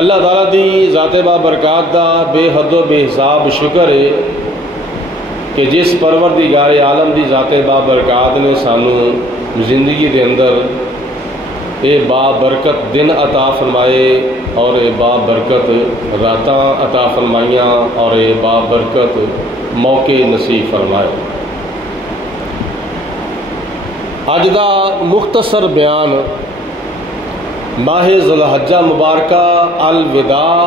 اللہ تعالیٰ دی ذات بابرکات دا بے حد و بے حساب شکر ہے کہ جس پروردگار عالم دی ذات بابرکات نے سانو زندگی دے اندر اے بابرکت دن عطا فرمائے اور اے بابرکت راتاں عطا فرمائیاں اور اے بابرکت موقع نصیب فرمائے۔ اج دا مختصر بیان ماہ ذوالحجہ مبارکہ الوداع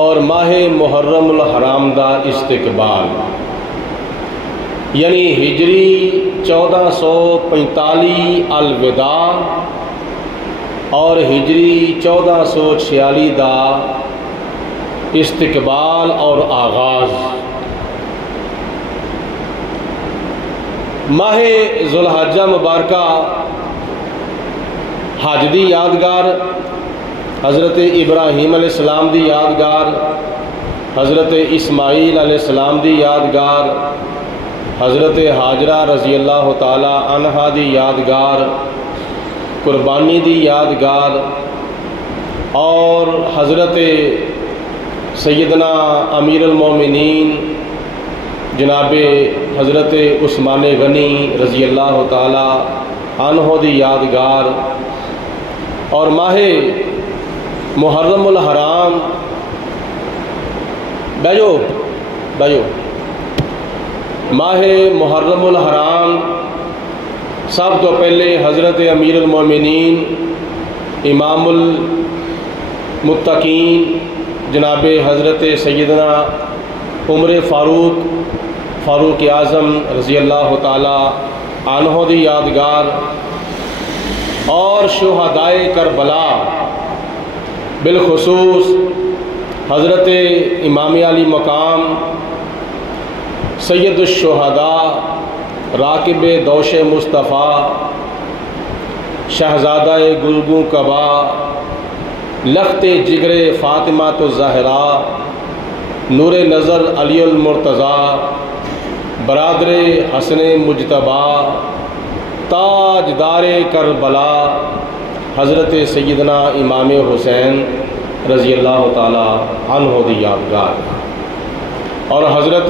اور ماہ محرم الحرام دا استقبال، یعنی ہجری 1445 الوداع اور ہجری 1446 دا استقبال اور آغاز۔ ماہ ذوالحجہ مبارکہ حج دی یادگار، حضرت ابراہیم علیہ السلام دی یادگار، حضرت اسماعیل علیہ السلام دی یادگار، حضرت حاجرہ رضی اللہ تعالی عنہا دی یادگار، قربانی دی یادگار، اور حضرت سیدنا امیر المومنین جناب حضرت عثمان غنی رضی اللہ تعالی عنہ دی یادگار، اور ماہ محرم الحرام ماہ محرم الحرام سب تو پہلے حضرت امیر المومنین امام المتقین جناب حضرت سیدنا عمر فاروق اعظم رضی اللہ تعالی عنہ دی یادگار، اور شہدائے کربلا بالخصوص حضرت امام علی مقام سید الشہداء راکب دوش مصطفیٰ شہزادہ گلگوں کبا لخت جگر فاطمہ الزہرا نور نظر علی المرتضیٰ برادر حسن مجتبیٰ تاجدار کربلا حضرت سیدنا امام حسین رضی اللہ تعالی عنہ دی یادگار، اور حضرت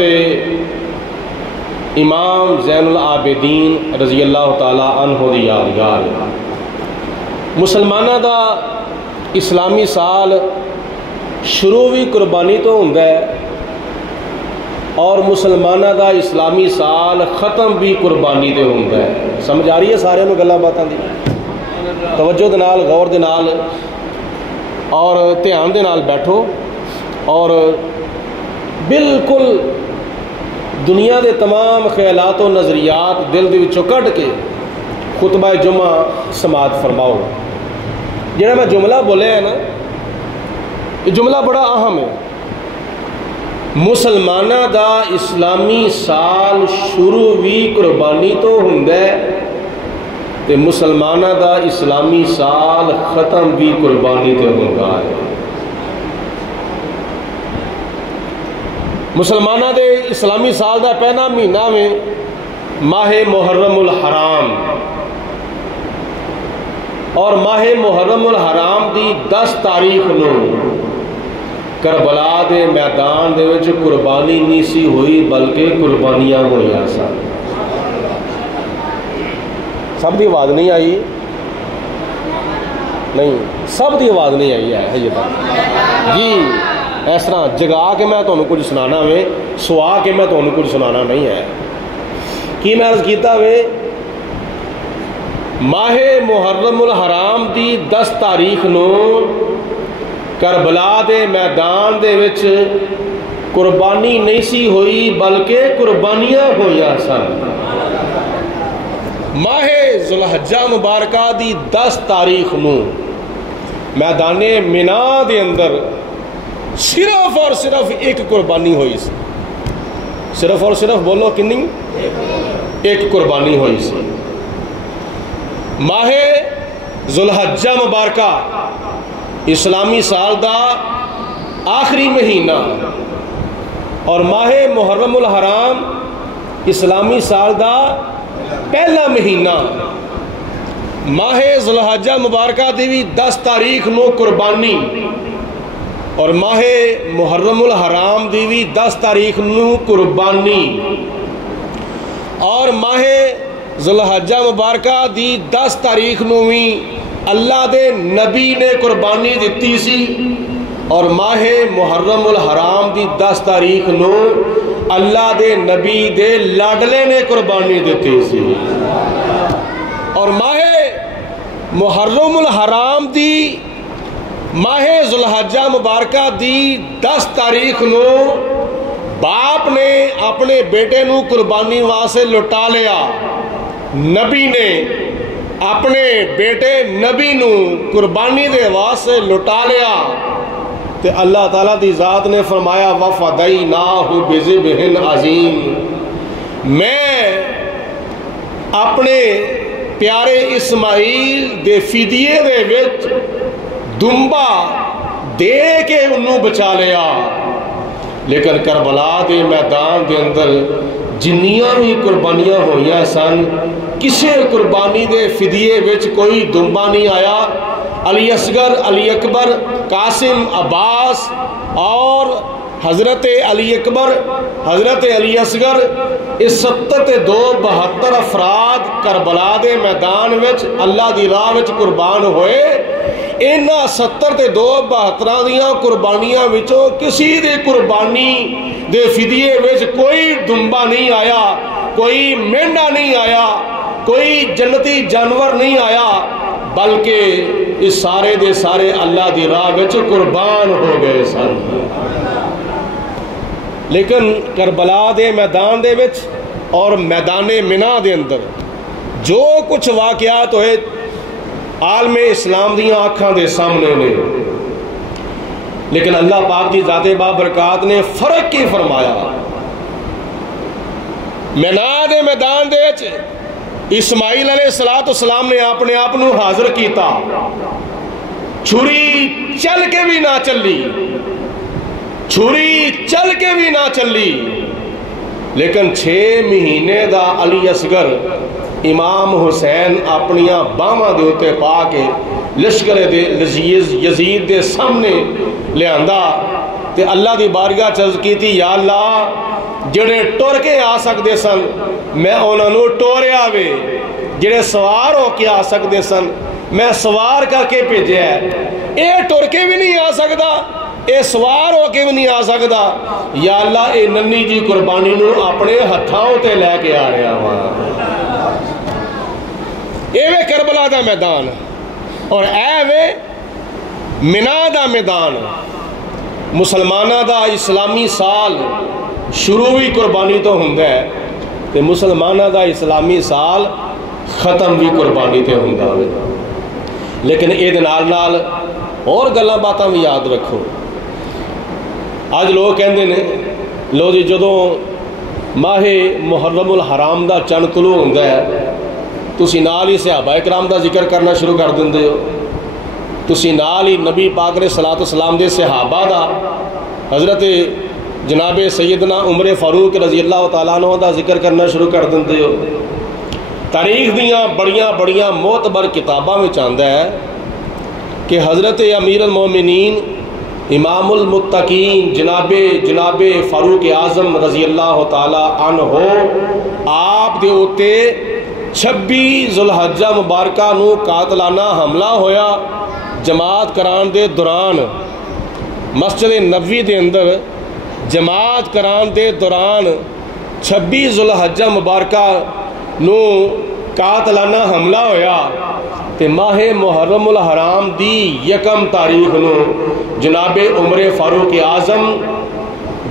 امام زین العابدین رضی اللہ تعالی عنہ دی یادگار۔ مسلمانہ دا اسلامی سال شروع بھی قربانی تو ہوندا ہے اور مسلمانہ دا اسلامی سال ختم بھی قربانی تے ہوندا ہے۔ سمجھ آ رہی ہے سارے نوں گلاں باتاں دی؟ توجہ دے نال، غور دے نال اور دھیان دے نال بیٹھو، اور بالکل دنیا دے تمام خیالات و نظریات دل دے وچوں کڈ کے خطبہ جمعہ سماعت فرماؤ۔ جڑا میں جملہ بولیا ہے نا، یہ جملہ بڑا اہم ہے۔ مسلمانہ دا اسلامی سال شروع بھی قربانی تو ہوندا ہے تے مسلمانہ دا اسلامی سال ختم بھی قربانی تے ہوندا ہے۔ مسلمانہ دے اسلامی سال دا پہلا مہینہ میں ماہ محرم الحرام، اور ماہ محرم الحرام دی 10 تاریخ نو کربلا دے میدان دے وچ قربانی نہیں سی ہوئی بلکہ قربانیاں ہوئیاں سن۔ سب دی آواز نہیں آئی؟ نہیں، سب دی آواز نہیں آئی ہے یہ بات جی۔ اس طرح جگا کے میں تمہیں کچھ سنانا وے، سوا کے میں تمہیں کچھ سنانا نہیں ہے۔ کی میں عرض کیتا وے، ماہ محرم الحرام دی 10 تاریخ نو کربلا دے میدان دے وچ قربانی نہیں سی ہوئی بلکہ قربانیاں ہوئیاں سن۔ ماہ ذوالحجہ مبارکہ دی 10 تاریخ نو میدان منا دے اندر صرف اور صرف ایک قربانی ہوئی سی۔ صرف اور صرف بولو کنی؟ ایک قربانی ہوئی سی۔ ماہ ذوالحجہ مبارکہ اسلامی سال دا آخری مہینہ، اور ماہ محرم الحرام اسلامی سال دا پہلا مہینہ، ماہ ذوالحجہ مبارکہ دی بھی 10 تاریخ نو قربانی اور ماہ محرم الحرام دی بھی 10 تاریخ نو قربانی اور ماہ ذوالحجہ مبارکہ دی 10 تاریخ نو بھی اللہ دے نبی نے قربانی دیتی سی اور ماہ محرم الحرام دی 10 تاریخ نو اللہ دے نبی دے لاڈلے نے قربانی دیتی سی اور ماہ محرم الحرام دی ماہ ذوالحجہ مبارکہ دی 10 تاریخ نو باپ نے اپنے بیٹے نو قربانی واسطے لٹا لیا نبی نے اپنے بیٹے نبی نو قربانی دے واسطے لٹا لیا تے اللہ تعالیٰ دی ذات نے فرمایا وَفَدَيْنَاهُ بِذِبْحٍ عَظِيمٍ میں اپنے پیارے اسماعیل دے فدیے دے وچ دمبا دے کے انہوں بچا لیا لیکن کربلا دے میدان دے اندر جنیاں بھی قربانیاں ہوئیاں سن کسی قربانی دے فدیے وچ کوئی دمبا نہیں آیا علی اصغر علی اکبر قاسم عباس اور حضرت علی اکبر حضرت علی اصغر اس 72 افراد کربلا دے میدان وچ اللہ دی راہ وچ قربان ہوئے انہاں 72 دیاں قربانیاں وچوں کسی دے قربانی دے فدیے وچ کوئی دمبا نہیں آیا کوئی مینڈا نہیں آیا کوئی جنتی جانور نہیں آیا بلکہ اس سارے دے سارے اللہ دی راہ وچ قربان ہو گئے سن لیکن کربلا دے میدان دے وچ اور میدان منی دے اندر جو کچھ واقعات ہوئے عالم اسلام دیاں آنکھاں دے سامنے نے لیکن اللہ پاک دی ذات بابرکات نے فرق کی فرمایا منی دے میدان دے وچ اسماعیل علیہ السلام نے اپنے آپ نو حاضر کیتا چھری چل کے بھی نہ چلی چھری چل کے بھی نہ چلی لیکن 6 مہینے دا علی اصغر امام حسین اپنیاں باواں دے اوتے پا کے لشکر دے یزید دے سامنے لے آندا تے اللہ دی بارگاہ چرز کیتی یا اللہ جڑے ٹر کے آ سکدے سن میں انہاں نو ٹوریا وے جڑے سوار ہو کے آ سکدے سن میں سوار کر کے بھیجیا ہے اے ٹر کے بھی نہیں آ سکدا اے سوار ہو کے بھی نہیں آ سکدا یا اللہ اے ننی جی قربانی نو اپنے ہتھاں تے لے کے آ رہا ہاں اے وے کربلا دا میدان اور اے وے منی دا میدان مسلمانہ دا اسلامی سال شروع بھی قربانی تو ہوندا ہے تے مسلمانہ دا اسلامی سال ختم بھی قربانی تے ہوندا ہے لیکن اے دے نال نال اور گلاں باتاں بھی یاد رکھو آج لوگ کہندے نے لو جی جدوں ماہ محرم الحرام دا چند طلوع ہوندا ہے تسی نال ہی صحابہ اکرام دا ذکر کرنا شروع کر دیندے ہو تسی نال ہی نبی پاک علیہ السلام دے صحابہ دا حضرت جناب سیدنا عمر فاروق رضی اللہ تعالیٰ عنہ دا ذکر کرنا شروع کر دیندے ہو تاریخ دیاں بڑیاں معتبر کتاباں میں چاہتا ہے کہ حضرت امیر المومنین امام المتقین جناب فاروق اعظم رضی اللہ تعالیٰ عنہ آپ دے اوتے 26 ذوالحجہ مبارکہ نو قاتلانہ حملہ ہویا جماعت کران دے دوران مسجد نبوی دے اندر جماعت کران دے دوران 26 ذوالحجہ مبارکہ نو قاتلانہ حملہ ہویا تے ماہ محرم الحرام دی 1 تاریخ نو جناب عمر فاروق اعظم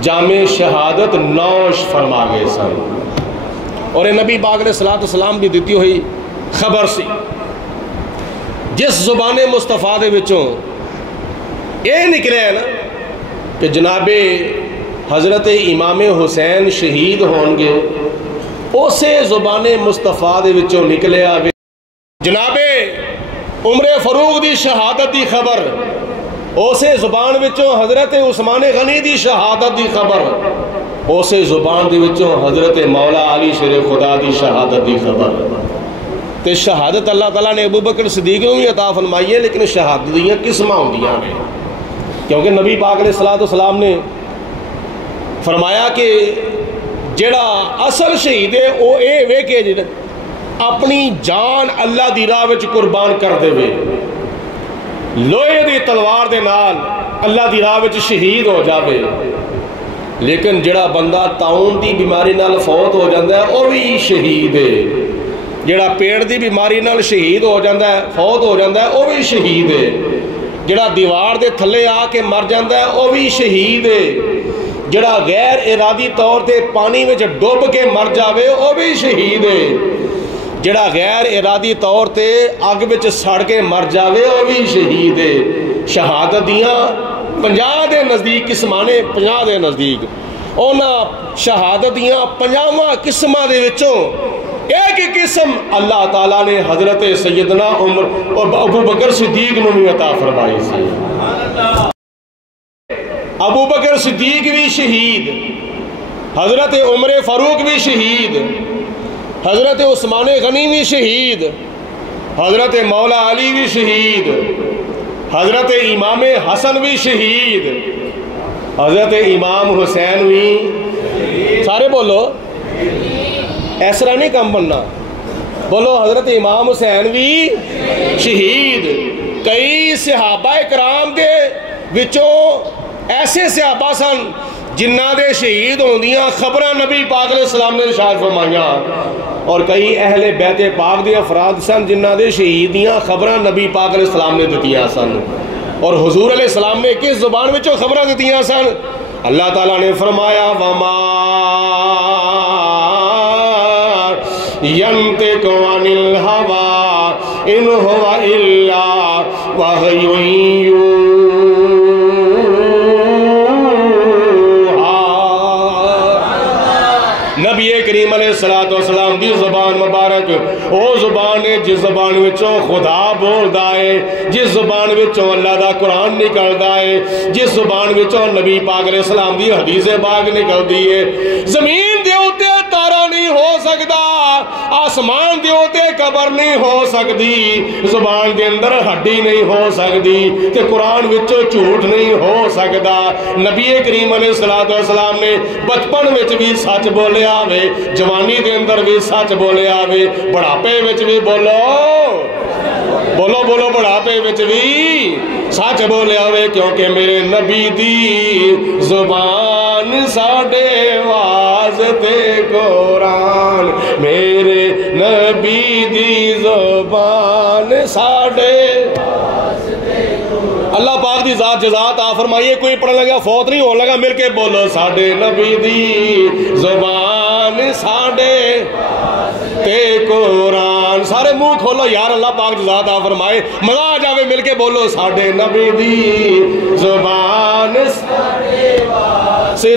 جامع شہادت نوش فرما گئے سن اور نبی پاک علیہ السلام بھی دیتی ہوئی خبر سی جس زبان مصطفیٰ دے وچوں اے نکلے ہے نا کہ جناب حضرت امام حسین شہید ہون گے اسے زبان مصطفیٰ دے وچوں نکلے آوے جناب عمر فاروق دی شہادت دی خبر اسے زبان وچوں حضرت عثمان غنی دی شہادت دی خبر اسے زبان دی وچوں حضرت مولا علی شیر خدا دی شہادت دی خبر تو شہادت اللہ تعالیٰ نے ابو بکر صدیق کو بھی عطا فرمائی ہے، لیکن شہادت دیاں قسم ہوندیاں نے، کیونکہ نبی پاک علیہ الصلوۃ والسلام نے فرمایا کہ جڑا اصل شہید ہے وہ اے وے کہ اپنی جان اللہ دی راہ وچ قربان کر دے وے، لوہے دی تلوار دے نال اللہ دی راہ وچ شہید ہو جاوے۔ لیکن جڑا بندہ طاعون دی بیماری نال فوت ہو جاندہ ہے وہ بھی شہید ہے، جڑا پیڑ دی بیماری نال شہید ہو جاندہ ہے فوت ہو جاندہ ہے وہ بھی شہید ہے، جڑا دیوار دے تھلے آ کے مر جاندہ ہے وہ بھی شہید ہے، جڑا غیر ارادی طور تے پانی میں ڈوب کے مر جاوے وہ بھی شہید ہے، جڑا غیر ارادی طور تے اگ وچ سڑ کے مر جاوے وہ بھی شہید ہے۔ شہادت دیاں 50 دے نزدیک قسمانے، 50 دے نزدیک اونا شہادت دیاں 50 قسمہ دے وچوں ایک ہی قسم اللہ تعالیٰ نے حضرت سیدنا عمر اور ابو بکر صدیق نے بھی عطا فرمائی سی۔ ابو بکر صدیق بھی شہید، حضرت عمر فاروق بھی شہید، حضرت عثمان غنی بھی شہید، حضرت مولا علی بھی شہید، حضرت امام حسن بھی شہید، حضرت امام حسین بھی، سارے بولو ایسا نہیں کم بننا، بولو حضرت امام حسین بھی شہید۔ کئی صحابہ کرام دے وچوں ایسے صحابہ سن جنہ دے شہید ہوندیاں خبریں نبی پاک علیہ السلام نے ارشاد فرمائیاں، اور کئی اہل بیت پاک دے افراد سن جنہ دے شہیدیاں خبریں نبی پاک علیہ السلام نے دتیاں سن، اور حضور علیہ السلام نے کس زبان وچوں خبریں دتیاں سن؟ اللہ تعالیٰ نے فرمایا وما ينطق عن الهوى إن هو إلا وحي نبی کریم علیہ السلام دی زبان مبارک او زبان ہے جس زبان وچوں خدا بول دائے، جس زبان وچوں اللہ دا قرآن نکل دائے، جس زبان وچوں نبی پاک علیہ السلام دی حدیث پاک نکل دیئے۔ زمین دے ہوتے تارا نہیں ہو سکتا، آسمان دے ہوتے قبر نہیں ہو سکتی، زبان دے اندر ہڈی نہیں ہو سکتی، تے قرآن وچوں جھوٹ نہیں ہو سکتا۔ نبی کریم علیہ السلام نے بچپن وچ بھی سچ بولے آوے، جوانی دے اندر بھی سچ بولے آوے، بڑھاپے وچ بھی بولو بڑھاپے وچ بھی سچ بولے آوے، کیونکہ میرے نبی دی زبان ساڈے واسطے قرآن، میرے نبی دی زبان ساڈے اللہ پاک دی ذات جزا عطا فرمائیے۔ کوئی پڑھنے لگا فوت نہیں ہونے لگا، مل کے بولو ساڈے نبی دی زبان ساڈے تے قرآن۔ سارے منہ کھولو یار، اللہ پاک جزا عطا فرمائے، مزہ آ جاوے، مل کے بولو ساڈے نبی دی زبان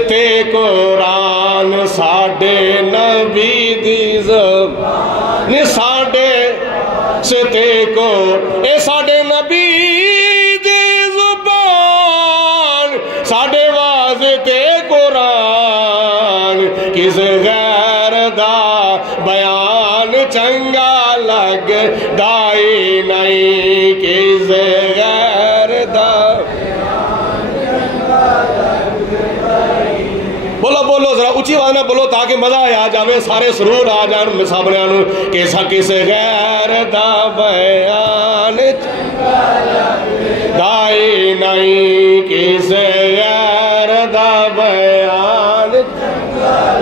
تے قرآن، ساڈے نبی دی زبان ساڈے تے کو اے ساڈے نبی ساڈے واسطے قرآن، کس غیر دا بیان چنگا لگ دائی نہیں، کس غیر دا بولو ذرا اچھی آواز نہ بولو تاکہ مزہ آ جاوے، سارے سرور آ جان سامنے، کس غیر دا بیان دائی نہیں، کس غیر دا بیان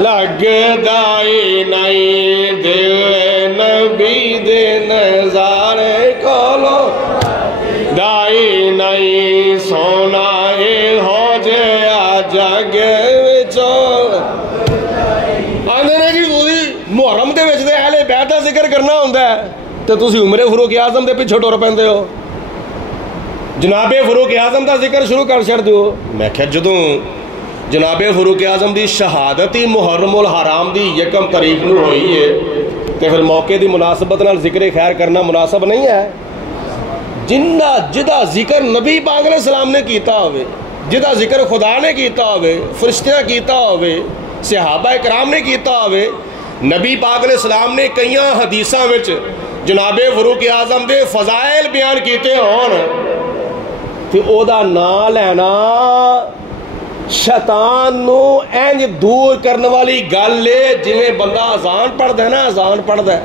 لگ دائی نہیں، دل نبی دے نظارے کولو دائی نہیں، سونا اے ہو جیا جگ محرم دے وچ تے اہل بیت دا ذکر کرنا ہوندا ہے تے تسی عمر فاروق اعظم دے پیچھے ٹر پیندے ہو، جناب فاروق اعظم دا ذکر شروع کر چھڑ دیو۔ میں کہا جدوں جناب فاروق اعظم دی شہادتی محرم الحرام دی 1 تاریخ نو ہوئی ہے تے پھر موقع دی مناسبت نال ذکر خیر کرنا مناسب نہیں ہے؟ جدا ذکر نبی پاک علیہ السلام نے کیتا ہوئے، جدا ذکر خدا نے کیتا ہوئے، فرشتیاں کیتا ہوئے، صحابہ کرام نے کیتا ہوئے، نبی پاک علیہ السلام نے کئیاں حدیثاں وچ جناب فاروق اعظم دے فضائل بیان کیتے ہون تے او دا نام لینا شیطان نو اینج دور کرنے والی گل لے جویں بندہ اذان پڑھ دے نا اذان پڑھ دے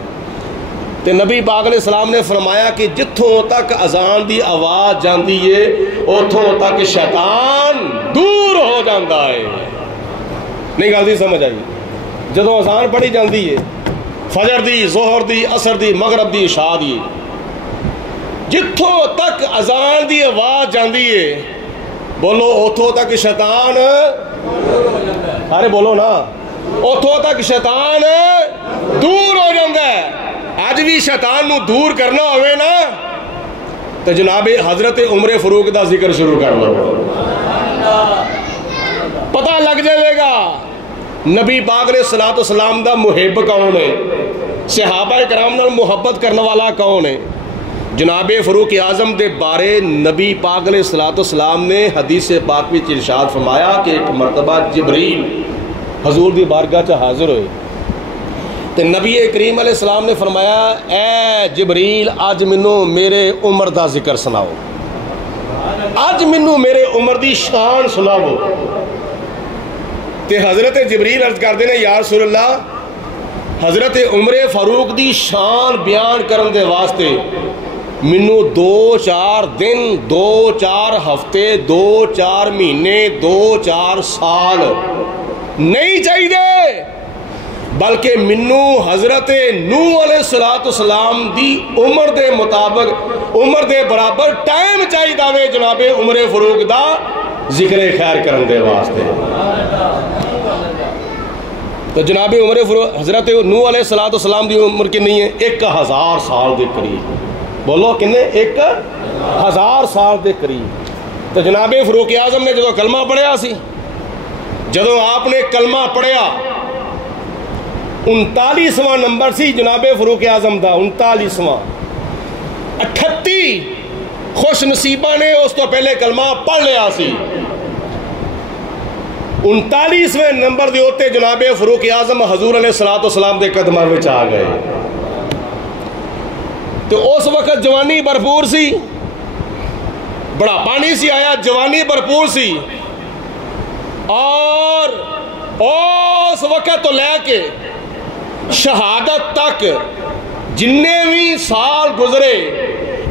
تے نبی پاک علیہ السلام نے فرمایا کہ جتھوں تک اذان دی آواز جاندی ہے اتھوں تک شیطان دور ہو جاندا ہے. نہیں گل دی سمجھ آئی؟ جدوں اذان پڑھی جاندی ہے فجر دی ظہر دی عصر دی مغرب دی عشاء دی جتھوں تک اذان دی آواز جاندی ہے بولو اتھوں تک شیطان سارے بولو نا اتھوں تک شیطان دور ہو جاندہ ہے. اج بھی شیطان نو دور کرنا ہوئے نا تو جناب حضرت عمر فاروق دا ذکر شروع کر لو پتہ لگ جائے گا نبی پاک علیہ السلام دا محب کون ہے صحابہ کرام نال محبت کرنے والا کون ہے. جناب فاروق اعظم دے بارے نبی پاک علیہ السلام نے حدیث پاک وچ ارشاد فرمایا کہ ایک مرتبہ جبریل حضور دی بارگاہ چ حاضر ہوئے تے نبی کریم علیہ السلام نے فرمایا اے جبریل اج مینوں میرے عمر دا ذکر سناؤ اج مینوں میرے عمر دی شان سناؤ تے حضرت جبریل عرض کردے نے یا رسول اللہ حضرت عمر فاروق دی شان بیان کرن دے واسطے منو 2-4 دن 2-4 ہفتے 2-4 مہینے 2-4 سال نہیں چاہیے بلکہ منو حضرت نوح علیہ السلام دی عمر دے مطابق عمر دے برابر ٹائم چاہیے داوے جناب عمر فاروق دا ذکر خیر کرن دے واسطے. تو جناب عمر فاروق حضرت نوح علیہ السلام دی عمر کنی ہے 1000 سال دے قریب. بولو کنے 1000 سال دے قریب. تو جناب فاروق اعظم نے جدو کلمہ پڑھیا سی جدو آپ نے کلمہ پڑھیا 39واں نمبر سی جناب فاروق اعظم دا 39واں 38 خوش نصیبہ نے اس تو پہلے کلمہ پڑھ لیا سی 39ویں نمبر دے ہوتے جناب فاروق اعظم حضور علیہ السلام دے قدمہ میں آ گئے. تو اس وقت جوانی بھرپور سی بڑا پانی سی آیا جوانی بھرپور سی اور اس وقت تو لے کے شہادت تک جننے بھی سال گزرے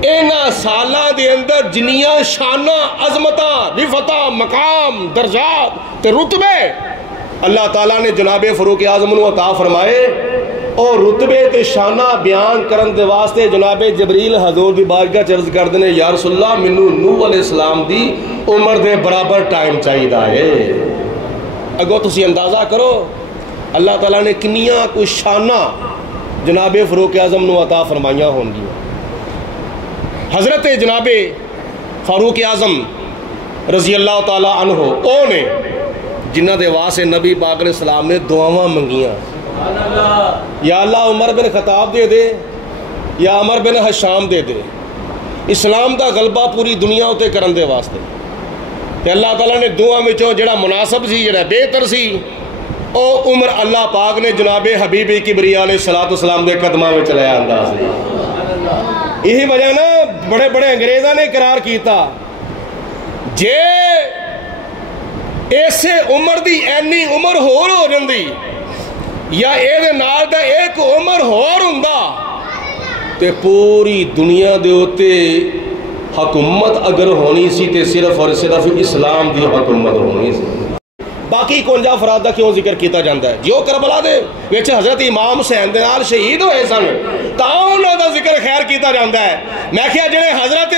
اینا سالاں دے اندر جنیاں شانہ عظمتاں رفتاں مقام درجات تے رتبے اللہ تعالیٰ نے جناب فاروق اعظم نو عطا فرمائے اور رتبے تے شانہ بیان کرن دے واسطے جناب جبریل حضور دی بارگاہ چ عرض کردے نے یا رسول اللہ مینوں نوح علیہ السلام دی عمر دے برابر ٹائم چاہیدا ہے. اگوں تسی اندازہ کرو اللہ تعالیٰ نے کنیاں کوئی شانہ جناب فاروق اعظم نو عطا فرمائیاں ہون گی. حضرت جناب فاروق اعظم رضی اللہ تعالیٰ عنہ او نے جنہ دے واسطے نبی پاک علیہ السلام نے دعاواں منگیاں یا اللہ عمر بن خطاب دے دے یا عمر بن حشام دے دے اسلام دا غلبہ پوری دنیا ہوتے کرن دے واسطے. تے اللہ تعالیٰ نے دعا میں جڑا مناسب سی جڑا بہتر سی او عمر اللہ پاک نے جناب حبیب کبریا علیہ السلام دے قدمہ میں چلایا انداز ہے. یہی وجہ نا بڑے بڑے انگریزاں نے قرار کیتا جے ایسے عمر دی اینی عمر ہور ہو جاندی یا اے نال دا ایک عمر ہور ہوندا تے پوری دنیا دے ہوتے حکومت اگر ہونی سی تے صرف اور صرف اسلام دی حکومت ہونی سی. باقی کونجا افراد دا کیوں ذکر کیتا جاندا ہے جو کربلا دے وچ حضرت امام حسین دے نال شہید ہوئے سن تاں انہاں دا ذکر خیر کیتا جاندا ہے. میں کہیا جڑے حضرت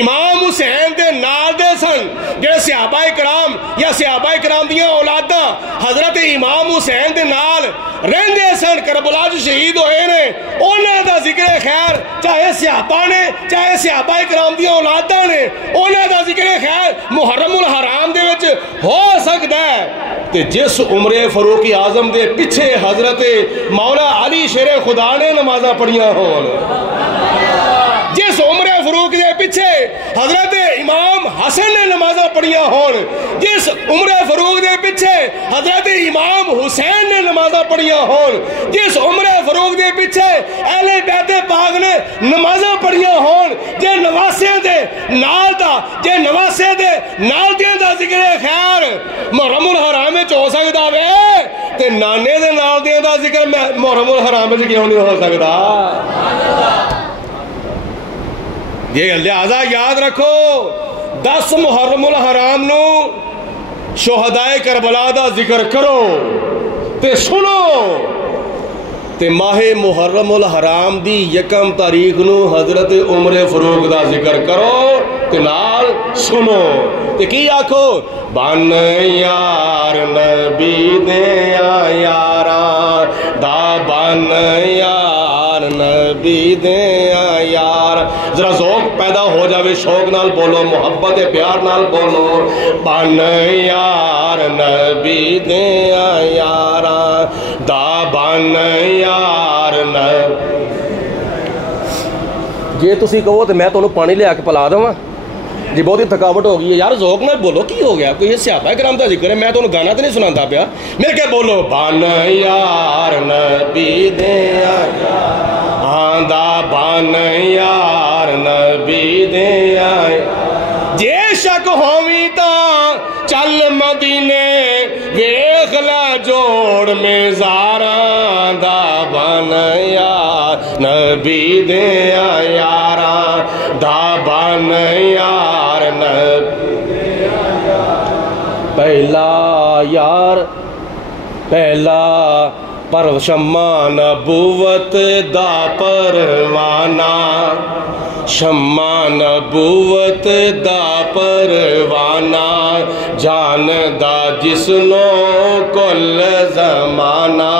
امام حسین دے نال دے سن جڑے صحابہ کرام یا صحابہ کرام دیاں اولاداں حضرت امام حسین دے نال رہندے سن کربلا وچ شہید ہوئے نے انہاں دا ذکر خیر چاہے صحابہ نے چاہے صحابہ کرام دیاں اولاداں نے انہاں دا ذکر خیر محرم الحرام دے وچ ہو سکدا ہے. کہ جس عمر فاروق اعظم دے پیچھے حضرت مولا علی شیر خدا نے نمازاں پڑھیاں ہون جس عمر فاروق دے پیچھے حضرت امام حسن نے نمازاں پڑھیاں ہون جس عمر فاروق دے پیچھے پیچھے حضرت امام حسین نے نمازاں پڑھیاں ہون، جس عمر فاروق دے پیچھے اہل بیت پاک نے نمازاں پڑھیاں ہون، جے نواسے دے نال دا جے نواسے دے نال دیاں دا ذکر خیر محرم الحرام وچ ہو سکدا وے تے نانے دے نال دیاں دا ذکر محرم الحرام وچ کیوں نہیں ہو سکدا؟ یہ لہذا یاد رکھو 10 محرم الحرام نو شہدائے کربلا دا ذکر کرو تے سنو تے ماہ محرم الحرام دی 1 تاریخ نو حضرت عمر فاروق دا ذکر کرو تے نال سنو تے کی آکھو بن یار نبی دیا یاراں دا بن یار نبی دیا یار، ذرا ذوق پیدا ہو جاوے، شوق نال بولو، محبت پیار نال بولو، بن یار نبی دیا یاراں دا بن یار نبی۔ جے تسی کہو تو میں تانوں پانی لے کے پلا دواں، جی بہت ہی تھکاوٹ ہو گئی ہے یار، ذوق نال بولو، کی ہو گیا؟ کوئی یہ صحابہ کرام دا ذکر ہے، میں تانوں گانا تو نہیں سناتا پیا، مل کے بولو بن یار نبی دیا ہاں دا بن یار نبی دیا، جے شک ہووی تاں چل مدینے ویکھ لے جوڑ میزاراں دا بن یار نبی دیا یاراں دا بن یار نبی دیا یار، پہلا یار پہلا پر شمع نبوت دا پروانہ، شمع نبوت دا پروانہ، جان دا جسنو کل زمانہ،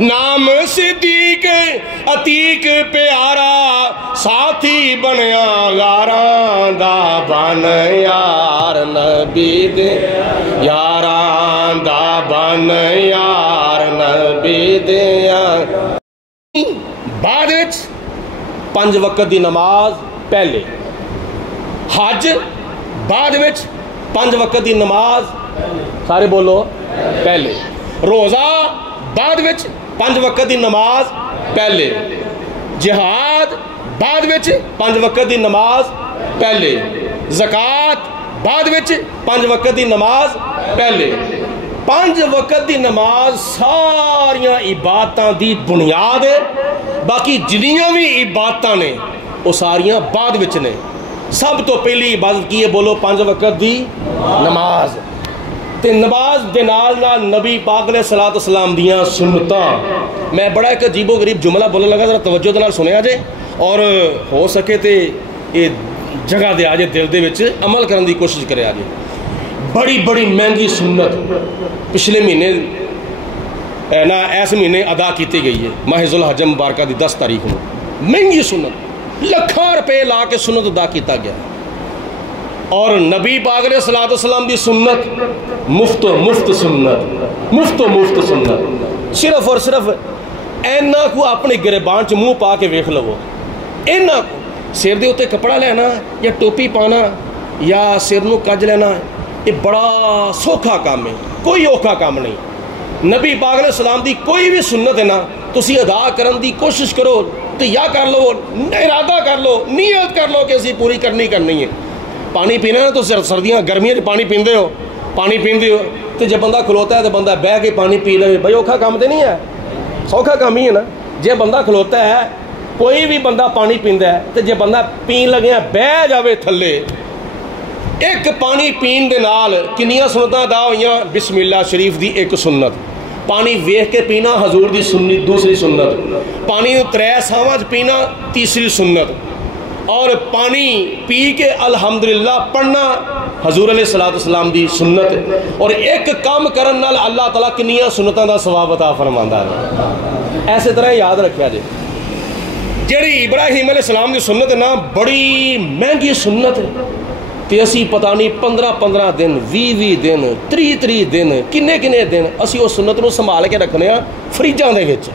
نام صدیق عتیق پیارا ساتھی بنیا غاراں دا بن یار نبی دے یاراں دا بن یار نبی دے یار۔ بعد وچ 5 وقت دی نماز پہلے، حج بعد وچ 5 وقت دی نماز سارے بولو پہلے، روزہ بعد وچ 5 وقت دی نماز پہلے، جہاد بعد وچ 5 وقت دی نماز پہلے، زکوٰۃ بعد وچ 5 وقت دی نماز پہلے۔ 5 وقت دی نماز ساریاں عبادتاں دی بنیاد ہے، باقی جنیاں بھی عبادتاں نے وہ ساریاں بعد وچ نے۔ سب تو پہلی عبادت کی ہے بولو 5 وقت دی نماز، تے نماز دے نال نال نبی پاک علیہ الصلوۃ والسلام دیاں سنتاں۔ میں بڑا ایک عجیب و غریب جملہ بولنے لگا، ذرا توجہ دے نال سنیا جے اور ہو سکے تے یہ جگہ دے آجے دل دے وچ عمل کرن دی کوشش کرے آجے۔ بڑی بڑی مہنگی سنت پچھلے مہینے اس مہینے ادا کیتی گئی ہے، ماہ ذوالحج مبارکہ دی 10 تاریخ کو، مہنگی سنت، لکھاں روپے لا کے سنت ادا کیتا گیا، اور نبی پاک علیہ الصلوۃ والسلام دی سنت مفت سنت، مفت سنت، صرف اور صرف اینا کو اپنے گریبان چ منہ پا کے ویکھ لو، اینا کو سر دے اوتے کپڑا لینا یا ٹوپی پانا یا سر نو کج لینا، یہ بڑا سوکھا کام ہے، کوئی اوکھا کام نہیں۔ نبی پاک علیہ السلام دی کوئی بھی سنت ہے نا تسی ادا کرن دی کوشش کرو، تو یا کر لو، ارادہ کر لو، نیت کر لو کہ اسی پوری کرنی ہے۔ پانی پینا نا تو سردیاں گرمیاں پانی پیندے ہو تو جب بندہ کھلوتا ہے تو بندہ بہ کے پانی پی لے، بھائی اوکھا کام تو نہیں ہے، سوکھا کام ہی ہے نا۔ جب بندہ کھلوتا ہے کوئی بھی بندہ پانی پیندا ہے تو جب بندہ پین لگیا بہ جاوے تھلے، ایک پانی پین دے نال کنیاں سنتاں ادا ہوئیاں۔ بسم اللہ شریف دی ایک سنت، پانی ویکھ کے پینا حضور دی سنت دوسری سنت، پانی 3 ساواں پینا تیسری سنت، اور پانی پی کے الحمدللہ پڑھنا حضور علیہ الصلوۃ والسلام دی سنت، اور ایک کام کرن نال اللہ تعالیٰ کنیاں سنتاں دا ثواب عطا فرماندا ہے۔ ایسے طرح یاد رکھیا جے جیڑی ابراہیم علیہ السلام دی سنت ہے نا، بڑی مہنگی سنت ہے، تے اسی پتہ نہیں 15 دن 20 دن 30 دن کنے دن اسی اس سنت نو سنبھال کے رکھنے ہاں فریجاں دے وچ۔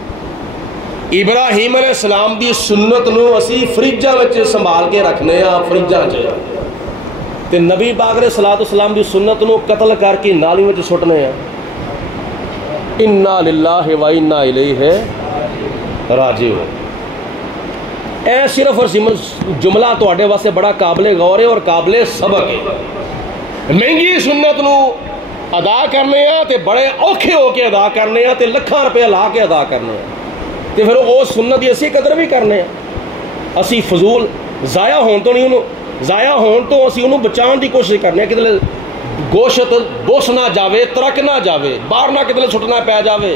ابراہیم علیہ السلام دی سنت نو اسی فریجاں وچ سنبھال کے رکھنے ہاں، فریجاں چ۔ تے نبی پاک علیہ الصلوۃ والسلام دی سنت نو قتل کر کے نالی وچ سٹنے ہیں. انا للہ و انا الیہ راجعون. اے صرف اور جملہ تواڈے واسطے بڑا قابل غور ہے اور قابل سبق ہے. مہنگی سنت نو ادا کرنے ہیں تے بڑے اوکھے ہو کے ادا کرنے ہیں تے لکھاں روپے لا کے ادا کرنے ہیں تے پھر وہ سنت دی اسی قدر بھی کرنے ہیں. اسی فضول ضائع ہون تو نہیں انہوں ضائع ہون تو اسی انہوں بچان دی کوشش کرنے ہیں. کدھر گوشت بوس نہ جاوے, ترک نہ جاوے, باہر نہ کدھر چھٹنا پی جاوے,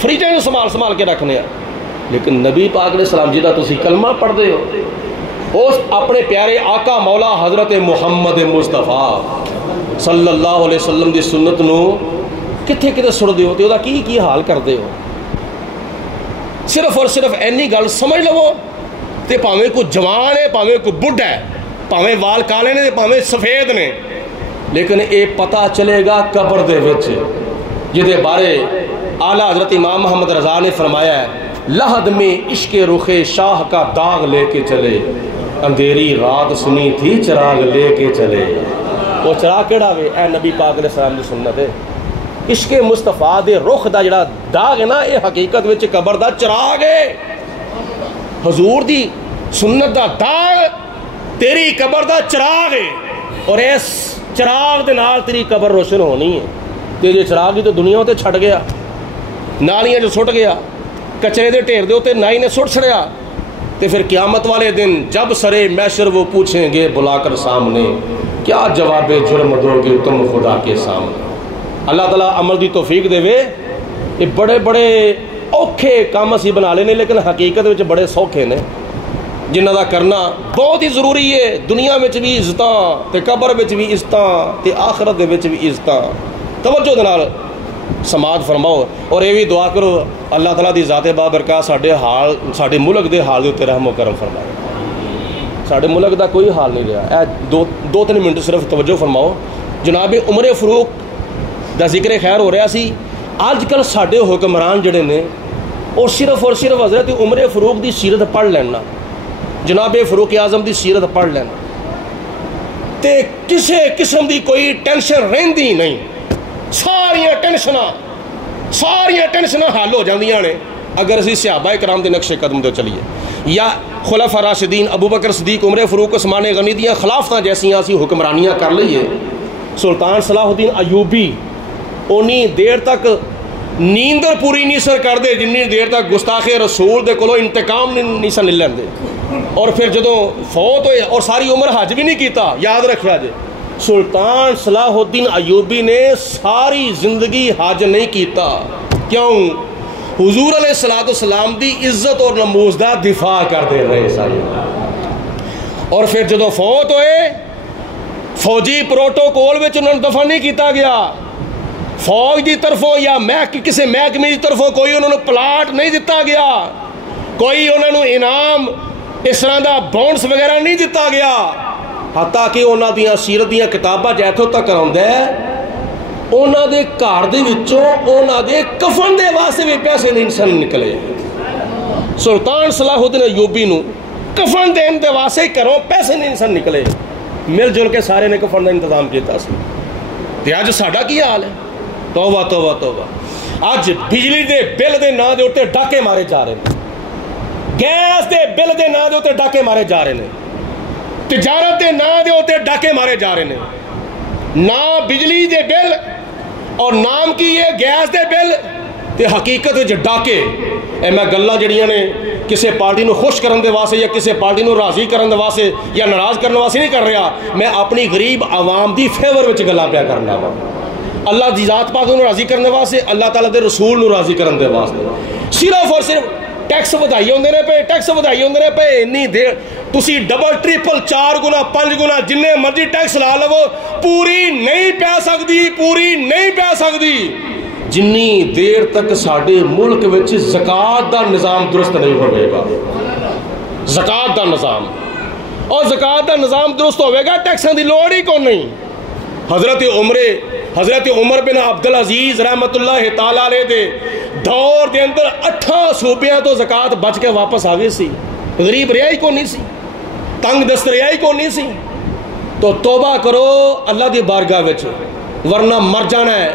فریجیں سنبھال کے رکھنے ہیں. لیکن نبی پاک علیہ السلام جی دا تسی کلمہ پڑھ دے ہو, اس اپنے پیارے آقا مولا حضرت محمد مصطفیٰ صلی اللہ علیہ وسلم دی سنت نو کتھے کتھے سڑ دے ہو تے دا کی حال کر دے ہو. صرف اور صرف اینی گل سمجھ لو تے پاویں کوئی جوان ہے, پاویں کوئی بڈھا ہے, پاویں وال کالے نے, پاویں سفید نے, لیکن اے پتہ چلے گا قبر دے وچ جدے بارے اعلیٰ حضرت امام محمد رضا نے فرمایا ہے, لحد میں عشق رخ شاہ کا داغ لے کے چلے, اندھیری رات سنی تھی چراغ لے کے چلے. وہ چراغ کیڑا وے؟ اے نبی پاک علیہ السلام دی سنت ہے. عشق مصطفیٰ دے رخ دا جڑا داغ ہے نا, اے حقیقت وچ قبر دا چراغ ہے. حضور دی سنت دا داغ تیری قبر دا چراغ ہے, اور اس چراغ دے نال تیری قبر روشن ہونی ہے. تے جے چراغ ہی تو دنیا تے چھڑ گیا, نالیاں جو سٹ گیا, کچرے دے ڈھیر دے اوتے نائی نے سٹ چھڑیا, تے پھر قیامت والے دن جب سرے محشر وہ پوچھیں گے بلا کر سامنے, کیا جواب جرم دو گے تم خدا کے سامنے. اللہ تعالیٰ عمل دی توفیق دے وے. یہ بڑے بڑے اوکھے کام اسی بنا لینے, لیکن حقیقت وچ بڑے سوکھے نے جنہ دا کرنا بہت ہی ضروری ہے. دنیا وچ بھی عزتاں تے قبر وچ بھی عزتاں تے آخرت دے وچ بھی عزتاں. توجہ دے نال سماعت فرماؤ اور یہ بھی دعا کرو اللہ تعالیٰ دی ذات بابرکات ساڈے ملک دے حال دے اوتے رحم و کرم فرمائے. ساڈے ملک دا کوئی حال نہیں رہا. اے دو تین منٹ صرف توجہ فرماؤ. جناب عمر فاروق دا ذکر خیر ہو رہا سی. اج کل ساڈے حکمران جڑے نے وہ صرف اور صرف حضرت عمر فاروق دی سیرت پڑھ لینا, جناب فاروق اعظم دی سیرت پڑھ لینا, تے کسے قسم دی کوئی ٹینشن رہندی نہیں. ساریاں ٹینشناں حل ہو جاندیاں نے اگر اسی صحابہ کرام دے نقش قدم دے چلیے, یا خلفاء راشدین ابو بکر صدیق, عمر فاروق, عثمان غنی دیاں خلافتاں جیسیاں اسی حکمرانیاں کر لئیے. سلطان صلاح الدین ایوبی اونی دیر تک نیندر پوری نہیں سر کر دے جنی دیر تک گستاخ رسول دے کولو انتقام نہیں سن لین دے, اور پھر جدوں فوت ہوئے اور ساری عمر حج بھی نہیں کیتا. یاد رکھیا جے, سلطان صلاح الدین ایوبی نے ساری زندگی حج نہیں کیتا. کیوں؟ حضور علیہ الصلوۃ والسلام دی عزت اور نموز دا دفاع کرتے رہے سارے. اور پھر جدوں فوت ہوئے فوجی پروٹوکول وچ انہوں نے دفن نہیں کیتا گیا. فوج دی طرفوں یا کسی محکمے دی طرفوں کوئی انہوں نے پلاٹ نہیں دیتا گیا, کوئی انہوں نے انعام اس طرح دا بونس وغیرہ نہیں دیتا گیا. حتیٰ کہ انہاں دیاں سیرت دیاں کتاباں ایتھوں تک آوندا ہے انہاں دے گھر دے وچوں انہاں دے کفن دے واسطے بھی پیسے نہیں سن نکلے. سلطان صلاح الدین ایوبی نو کفن دین دے واسطے گھروں پیسے نہیں سن نکلے. مل جل کے سارے نے کفن دا انتظام کیتا سی. تے اج ساڈا کی حال ہے؟ توبہ توبہ توبہ. اج بجلی دے بل دے ناں دے اوتے ڈاکے مارے جا رہے ہیں, گیس دے بل دے ناں دے اوتے ڈاکے مارے جا رہے ہیں, تجارت دے نام دے ہوتے ڈاکے مارے جا رہے ہیں. نہ بجلی دے بل اور نام کی یہ گیس دے بل تے حقیقت وچ ڈاکے. اے میں گلاں جڑیاں نے کسے پارٹی نو خوش کرن دے واسطے یا کسے پارٹی نو راضی کرن دے واسطے یا ناراض کرن واسطے نہیں کر رہا. میں اپنی غریب عوام دی فیور وچ گلاں پیا کرنا وا. اللہ دی ذات پاک نو راضی کرن دے واسطے, اللہ تعالیٰ دے رسول نو راضی کرن دے واسطے. صرف اور صرف ٹیکس ودائی ہوندے نے پے, ٹیکس ودائی ہوندے نے پے. انی دیر تسی ڈبل ٹریپل 4 گنا 5 گنا جننے مرضی ٹیکس لا لو پوری نہیں پی سکتی, پوری نہیں پی سکتی جنی دیر تک ساڈے ملک وچ زکات دا نظام درست نہیں ہوئے گا. زکات دا نظام اور زکات دا نظام درست ہوئے گا, ٹیکساں دی لوڑ ہی کون نہیں. حضرت عمر بن عبدالعزیز رحمت اللہ تعالی علیہ دے دور دے اندر 8 صوبیاں تو زکات بچ کے واپس آ گئی سی. غریب رہا ہی کو نہیں سی, تنگ دست رہا ہی کو نہیں سی. تو توبہ کرو اللہ دی بارگاہ وچ، ورنہ مر جانا ہے۔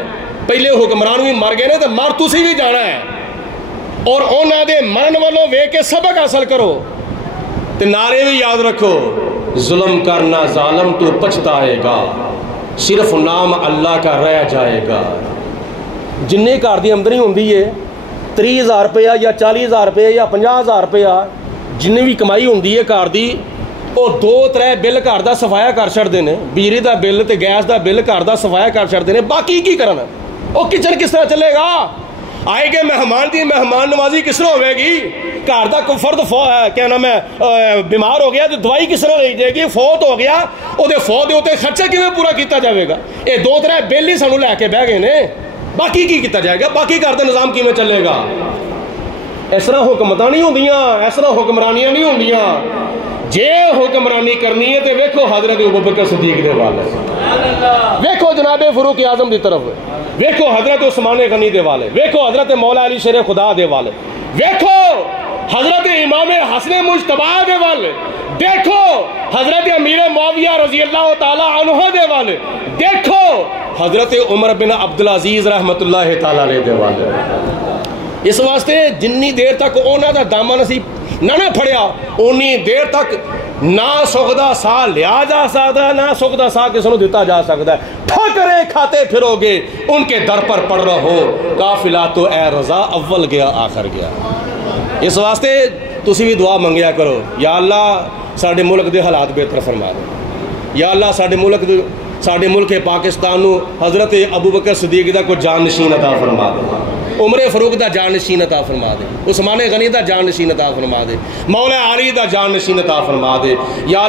پہلے حکمران بھی مر گئے نے تو مر تسی بھی جانا ہے، اور انہاں دے مرن والوں ویکھ کے سبق حاصل کرو تے نعرے بھی یاد رکھو، ظلم کرنا ظالم تو پچھتائے گا، صرف نام اللہ کا رہ جائے گا۔ جنہیں گھر دی آمدنی ہوندی ہے 30,000 روپیہ یا 40,000 روپیہ یا 50,000 روپیہ، جنہیں بھی کمائی ہوندی ہے گھر دی، وہ 2-3 بل گھر دا صفایا کر چھڑتے ہیں، بجلی دا بل تے گیس دا بل گھر دا صفایا کر چھڑتے ہیں، باقی کی کرنا؟ وہ کچن کس طرح چلے گا؟ آئے گے مہمان دی مہمان نوازی کس طرح ہوئے گی؟ گھر دا کوئی فرد کیا نام ہے بیمار ہو گیا تو دوائی کس طرح لئی جائے گی؟ فوت ہو گیا وہ فوت دے خرچہ کیویں پورا کیتا جاوے گا؟ یہ 2-3 بل ہی سانو لے کے بہ گئے نے، باقی کی کیتا جائے گا؟ باقی گھر دا نظام کیویں چلے گا؟ اس طرح حکمتاں نہیں ہوندیاں، اس طرح حکمرانیاں نہیں ہوندیاں۔ جے حکمرانی کرنی ہے تو ویکھو حضرت ابوبکر صدیق دے والے، ویکھو جناب فاروق اعظم دی طرف، ویکھو حضرت عثمان غنی دے والے، ویکھو حضرت مولا علی شیر خدا دے والے، ویکھو حضرت امام حسن مجتبی دے والے، دیکھو حضرت امیر معاویہ رضی اللہ تعالی عنہ دے والے، دیکھو حضرت عمر بن عبدالعزیز رحمت اللہ تعالی علیہ دے والے۔ اس واسطے جنی دیر تک انہاں دا دامن اسی نہ پھڑیا، اونی دیر تک نہ سکھدا سا لیا جا سکتا ہے، نہ سکھدا سا کسی نو دتا جا سکتا ہے۔ ٹھکرے کھاتے پھرو گے ان کے در پر پڑ رہو، قافلہ تو اے رضا اول گیا آخر گیا۔ اس واسطے تسی بھی دعا منگیا کرو، یا اللہ ساڈے ملک دے حالات بہتر فرما دے، یا اللہ ساڈے ملک پاکستان نو حضرت ابوبکر صدیق دا کوئی جان نشین عطا فرما دے، عمر فاروق دا جان نشین عطا فرما دے، عثمان غنی دا جان نشین عطا فرما دے، مولا علی دا جان نشین عطا فرما دے، یا